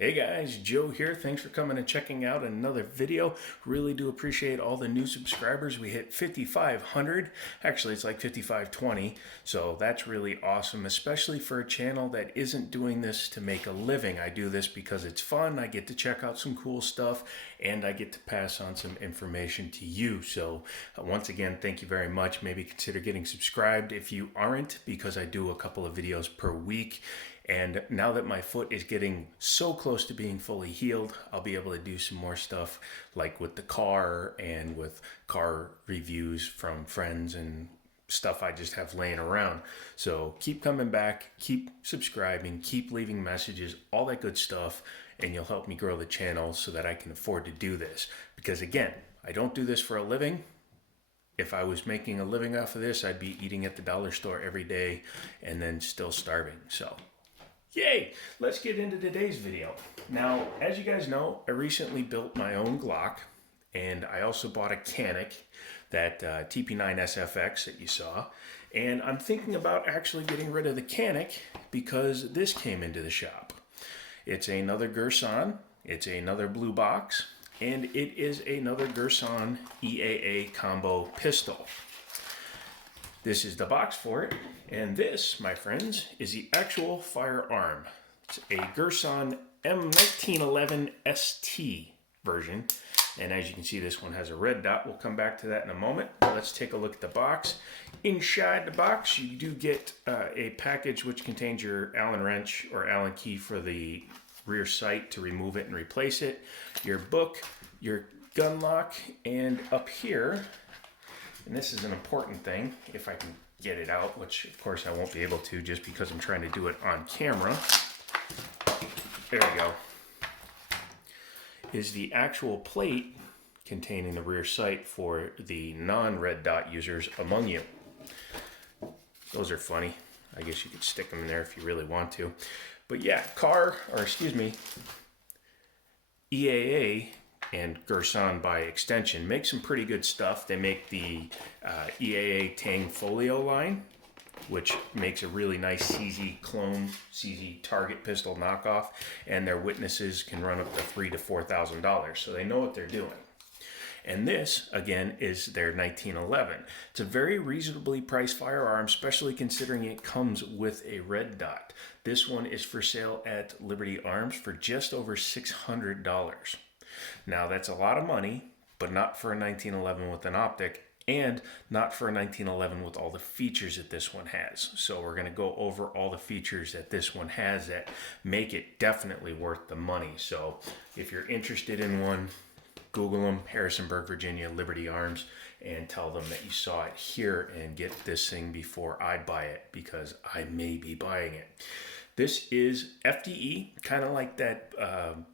Hey guys, Joe here. Thanks for coming and checking out another video. Really do appreciate all the new subscribers. We hit 5,500. Actually, it's like 5,520. So that's really awesome, especially for a channel that isn't doing this to make a living. I do this because it's fun. I get to check out some cool stuff and I get to pass on some information to you. So once again, thank you very much. Maybe consider getting subscribed if you aren't, because I do a couple of videos per week. And now that my foot is getting so close to being fully healed, I'll be able to do some more stuff like with the car and with car reviews from friends and stuff I just have laying around. So keep coming back, keep subscribing, keep leaving messages, all that good stuff, and you'll help me grow the channel so that I can afford to do this. Because again, I don't do this for a living. If I was making a living off of this, I'd be eating at the dollar store every day and then still starving. So yay! Let's get into today's video. Now, as you guys know, I recently built my own Glock, and I also bought a Canic, that TP9 SFX that you saw, and I'm thinking about actually getting rid of the Canic because this came into the shop. It's another Girsan, it's another blue box, and it is another Girsan EAA combo pistol. This is the box for it, and this, my friends, is the actual firearm. It's a Girsan MC1911 ST version, and as you can see, this one has a red dot. We'll come back to that in a moment. Let's take a look at the box. Inside the box, you do get a package which contains your Allen wrench or Allen key for the rear sight to remove it and replace it, your book, your gun lock, and up here, and this is an important thing, if I can get it out, which of course I won't be able to just because I'm trying to do it on camera. There we go. Is the actual plate containing the rear sight for the non-red dot users among you. Those are funny. I guess you could stick them in there if you really want to. But yeah, EAA and Girsan by extension make some pretty good stuff. They make the EAA Tang Folio line, which makes a really nice CZ clone, CZ target pistol knockoff, and their witnesses can run up to $3,000 to $4,000, so they know what they're doing. And this, again, is their 1911. It's a very reasonably priced firearm, especially considering it comes with a red dot. This one is for sale at Liberty Arms for just over $600. Now, that's a lot of money, but not for a 1911 with an optic, and not for a 1911 with all the features that this one has. So we're going to go over all the features that this one has that make it definitely worth the money. So if you're interested in one, Google them, Harrisonburg, Virginia, Liberty Arms, and tell them that you saw it here and get this thing before I buy it, because I may be buying it. This is FDE, kind of like that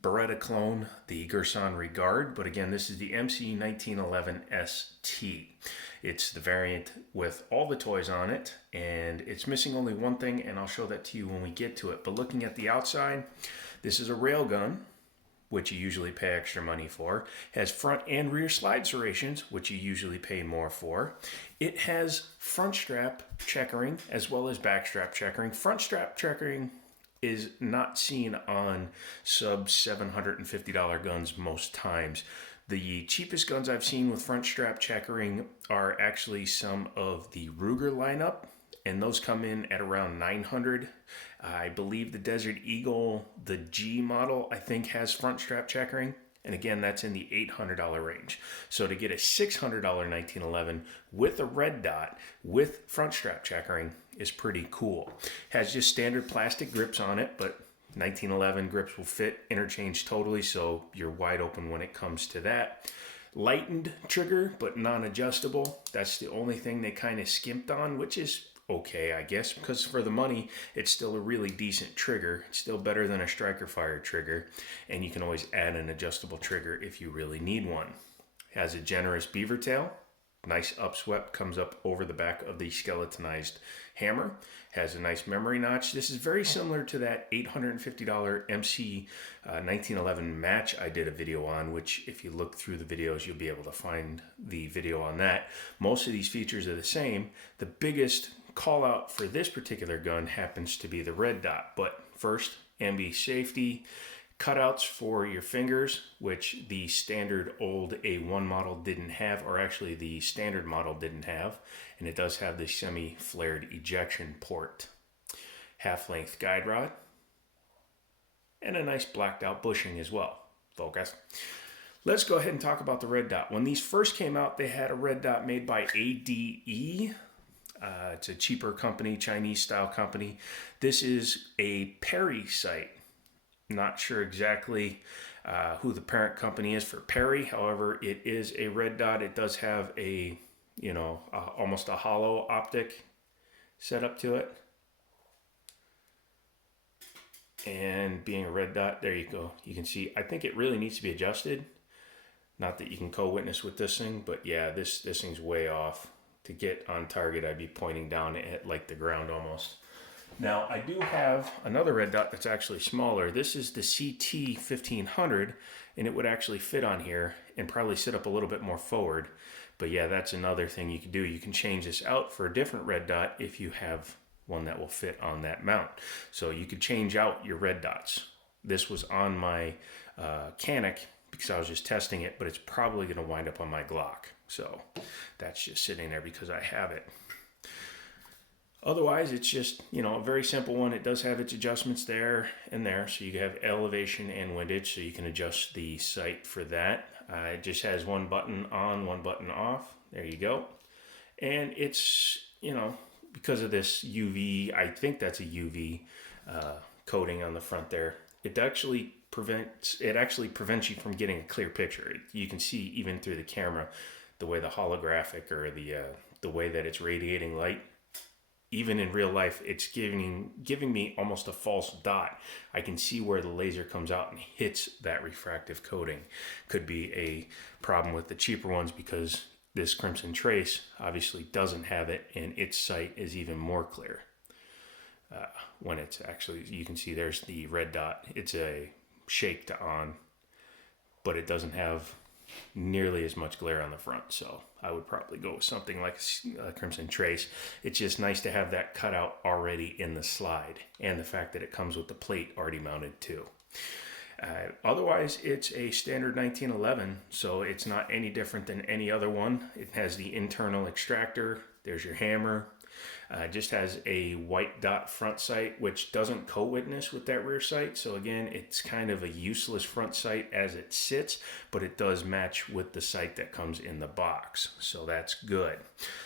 Beretta clone, the Girsan Regard, but again, this is the MC1911 ST. It's the variant with all the toys on it, and it's missing only one thing, and I'll show that to you when we get to it. But looking at the outside, this is a railgun, which you usually pay extra money for. It has front and rear slide serrations, which you usually pay more for. It has front strap checkering as well as back strap checkering. Front strap checkering is not seen on sub $750 guns most times. The cheapest guns I've seen with front strap checkering are actually some of the Ruger lineup, and those come in at around $900. I believe the Desert Eagle, the G model, I think has front strap checkering. And again, that's in the $800 range. So to get a $600 1911 with a red dot with front strap checkering is pretty cool. Has just standard plastic grips on it, but 1911 grips will fit, interchange totally, so you're wide open when it comes to that. Lightened trigger, but non-adjustable. That's the only thing they kind of skimped on, which is okay, I guess, because for the money, it's still a really decent trigger. It's still better than a striker fire trigger, and you can always add an adjustable trigger if you really need one. It has a generous beaver tail. Nice upswept, comes up over the back of the skeletonized hammer. Has a nice memory notch. This is very similar to that $850 MC 1911 match I did a video on, which if you look through the videos, you'll be able to find the video on that. Most of these features are the same. The biggest call out for this particular gun happens to be the red dot. But first, MB safety. Cutouts for your fingers, which the standard old A1 model didn't have, or actually the standard model didn't have, and it does have the semi-flared ejection port. Half-length guide rod, and a nice blacked out bushing as well. Focus. Let's go ahead and talk about the red dot. When these first came out, they had a red dot made by ADE. It's a cheaper company, Chinese style company. This is a Perry sight. Not sure exactly who the parent company is for Perry. However, it is a red dot. It does have a, almost a hollow optic set up to it. And being a red dot, there you go. You can see, I think it really needs to be adjusted. Not that you can co-witness with this thing, but yeah, this thing's way off. To get on target, I'd be pointing down at like the ground almost. Now, I do have another red dot that's actually smaller. This is the CT 1500, and it would actually fit on here and probably sit up a little bit more forward. But yeah, that's another thing you can do. You can change this out for a different red dot if you have one that will fit on that mount. So you could change out your red dots. This was on my Canik because I was just testing it, but it's probably going to wind up on my Glock. So that's just sitting there because I have it. Otherwise, it's just, a very simple one. It does have its adjustments there and there. So you have elevation and windage, so you can adjust the sight for that. It just has one button on, one button off. There you go. And it's, because of this UV, I think that's a UV coating on the front there. It actually prevents you from getting a clear picture. You can see even through the camera the way the holographic or the way that it's radiating light. Even in real life, it's giving me almost a false dot. I can see where the laser comes out and hits that refractive coating. Could be a problem with the cheaper ones because this Crimson Trace obviously doesn't have it, and its sight is even more clear. When it's actually, you can see there's the red dot. It's a shake to on, but it doesn't have nearly as much glare on the front, so I would probably go with something like a Crimson Trace. It's just nice to have that cutout already in the slide, and the fact that it comes with the plate already mounted too. Otherwise, it's a standard 1911, so it's not any different than any other one. It has the internal extractor. There's your hammer. It just has a white dot front sight, which doesn't co-witness with that rear sight. So again, it's kind of a useless front sight as it sits, but it does match with the sight that comes in the box. So that's good.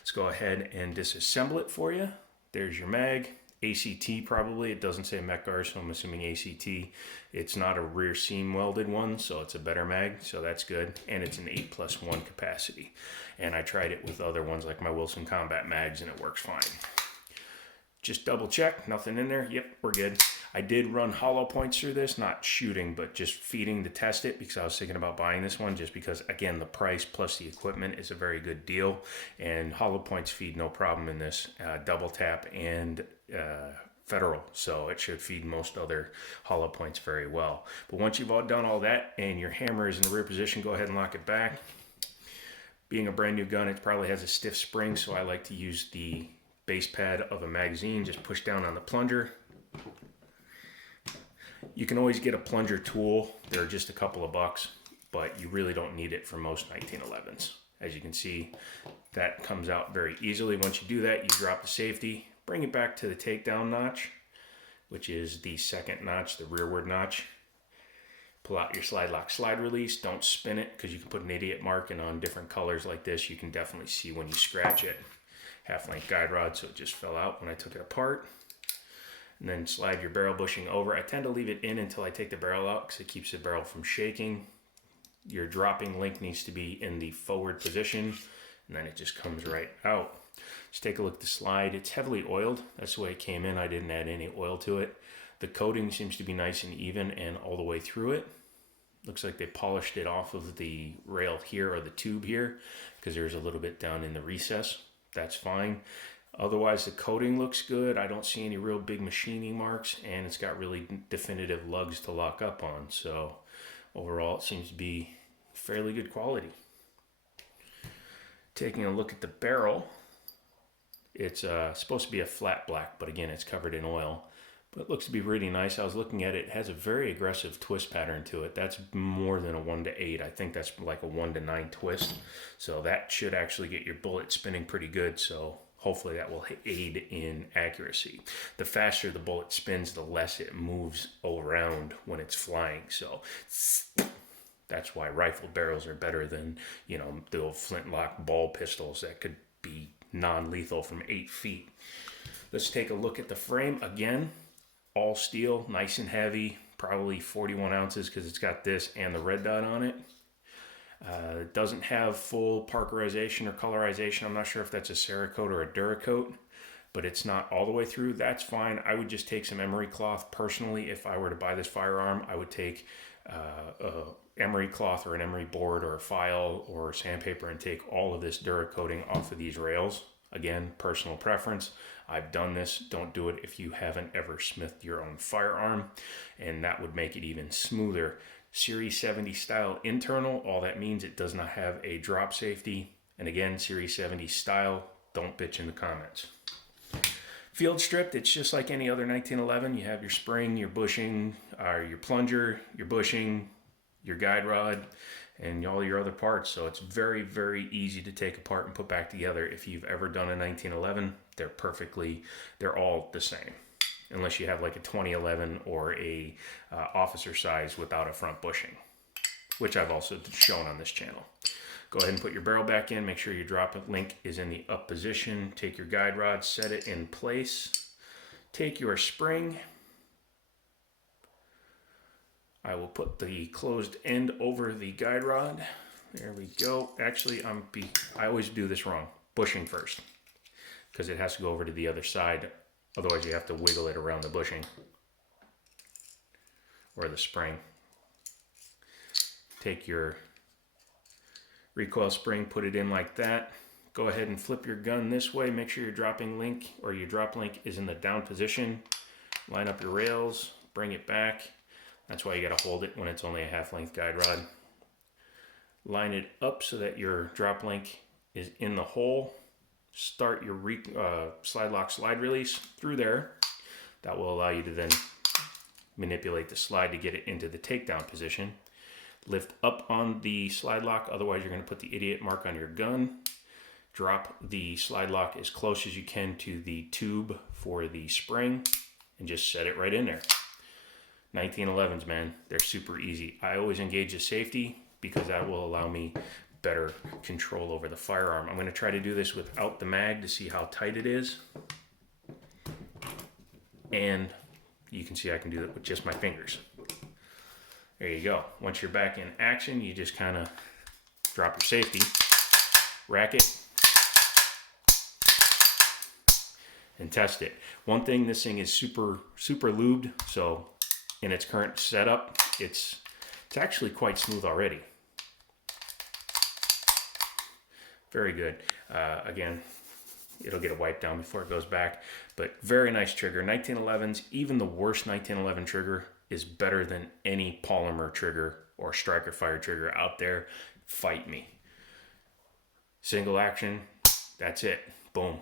Let's go ahead and disassemble it for you. There's your mag. ACT probably. It doesn't say MECR, so I'm assuming ACT. It's not a rear seam welded one, so it's a better mag, so that's good. And it's an 8+1 capacity. And I tried it with other ones like my Wilson Combat mags, and it works fine. Just double check, nothing in there. Yep, we're good. I did run hollow points through this, not shooting, but just feeding to test it because I was thinking about buying this one just because, again, the price plus the equipment is a very good deal. And hollow points feed no problem in this double tap and federal, so it should feed most other hollow points very well. But once you've all done all that and your hammer is in the rear position, go ahead and lock it back. Being a brand new gun, it probably has a stiff spring, so I like to use the base pad of a magazine. Just push down on the plunger. You can always get a plunger tool. They're just a couple of bucks, but you really don't need it for most 1911s. As you can see, that comes out very easily. Once you do that, you drop the safety, bring it back to the takedown notch, which is the second notch, the rearward notch. Pull out your slide lock slide release. Don't spin it because you can put an idiot mark, and on different colors like this, you can definitely see when you scratch it. Half-length guide rod, so it just fell out when I took it apart. And then slide your barrel bushing over. I tend to leave it in until I take the barrel out because it keeps the barrel from shaking. Your dropping link needs to be in the forward position, and then it just comes right out. Just take a look at the slide. It's heavily oiled. That's the way it came in. I didn't add any oil to it. The coating seems to be nice and even and all the way through it. Looks like they polished it off of the rail here, or the tube here, because there's a little bit down in the recess. That's fine. Otherwise, the coating looks good. I don't see any real big machining marks, and it's got really definitive lugs to lock up on. So overall, it seems to be fairly good quality. Taking a look at the barrel, it's supposed to be a flat black, but again, it's covered in oil. But it looks to be really nice. I was looking at it. It has a very aggressive twist pattern to it. That's more than a 1 to 8. I think that's like a 1 to 9 twist. So that should actually get your bullet spinning pretty good. So hopefully that will aid in accuracy. The faster the bullet spins, the less it moves around when it's flying. So that's why rifle barrels are better than, you know, the old flintlock ball pistols that could be non-lethal from 8 feet. Let's take a look at the frame again. All steel, nice and heavy, probably 41 ounces because it's got this and the red dot on it. It doesn't have full parkerization or colorization. I'm not sure if that's a Cerakote or a Duracoat, but it's not all the way through. That's fine. I would just take some emery cloth. Personally, if I were to buy this firearm, I would take a emery cloth or an emery board or a file or sandpaper and take all of this Duracoating off of these rails. Again, personal preference. I've done this. Don't do it if you haven't ever smithed your own firearm, and that would make it even smoother. Series 70 style internal, all that means it does not have a drop safety. And again, Series 70 style, don't bitch in the comments. Field stripped, it's just like any other 1911. You have your spring, your bushing, your plunger, your bushing, your guide rod, and all your other parts. So it's very, very easy to take apart and put back together. If you've ever done a 1911, they're all the same. Unless you have like a 2011 or a officer size without a front bushing, which I've also shown on this channel. Go ahead and put your barrel back in. Make sure your drop link is in the up position. Take your guide rod, set it in place. Take your spring. I will put the closed end over the guide rod. There we go. Actually, I always do this wrong. Bushing first, because it has to go over to the other side. Otherwise, you have to wiggle it around the bushing or the spring. Take your recoil spring, put it in like that. Go ahead and flip your gun this way. Make sure your dropping link or your drop link is in the down position. Line up your rails, bring it back. That's why you got to hold it when it's only a half-length guide rod. Line it up so that your drop link is in the hole. Start your slide lock slide release through there. That will allow you to then manipulate the slide to get it into the takedown position. Lift up on the slide lock, otherwise you're going to put the idiot mark on your gun. Drop the slide lock as close as you can to the tube for the spring and just set it right in there. 1911s, man, they're super easy. I always engage the safety because that will allow me better control over the firearm. I'm going to try to do this without the mag to see how tight it is. And you can see I can do it with just my fingers. There you go. Once you're back in action, you just kind of drop your safety, rack it, and test it. One thing, this thing is super lubed, so in its current setup, it's actually quite smooth already. Very good. Again, it'll get a wipe down before it goes back, but very nice trigger. 1911s, even the worst 1911 trigger is better than any polymer trigger or striker fire trigger out there. Fight me. Single action, that's it. Boom.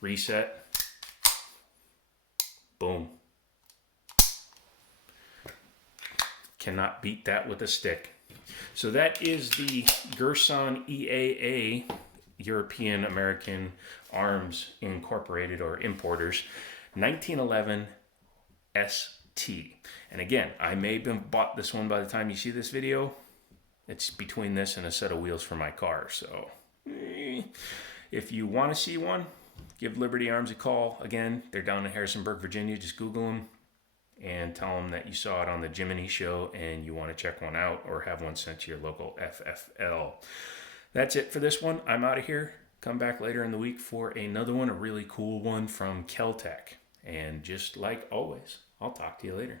Reset. Boom. Cannot beat that with a stick. So that is the Girsan EAA, European American Arms Incorporated or Importers, 1911 ST. And again, I may have bought this one by the time you see this video. It's between this and a set of wheels for my car. So if you want to see one, give Liberty Arms a call. Again, they're down in Harrisonburg, Virginia. Just Google them and tell them that you saw it on the Jiminy Show and you want to check one out or have one sent to your local FFL. That's it for this one. I'm out of here. Come back later in the week for another one, a really cool one from Kel-Tec. And just like always, I'll talk to you later.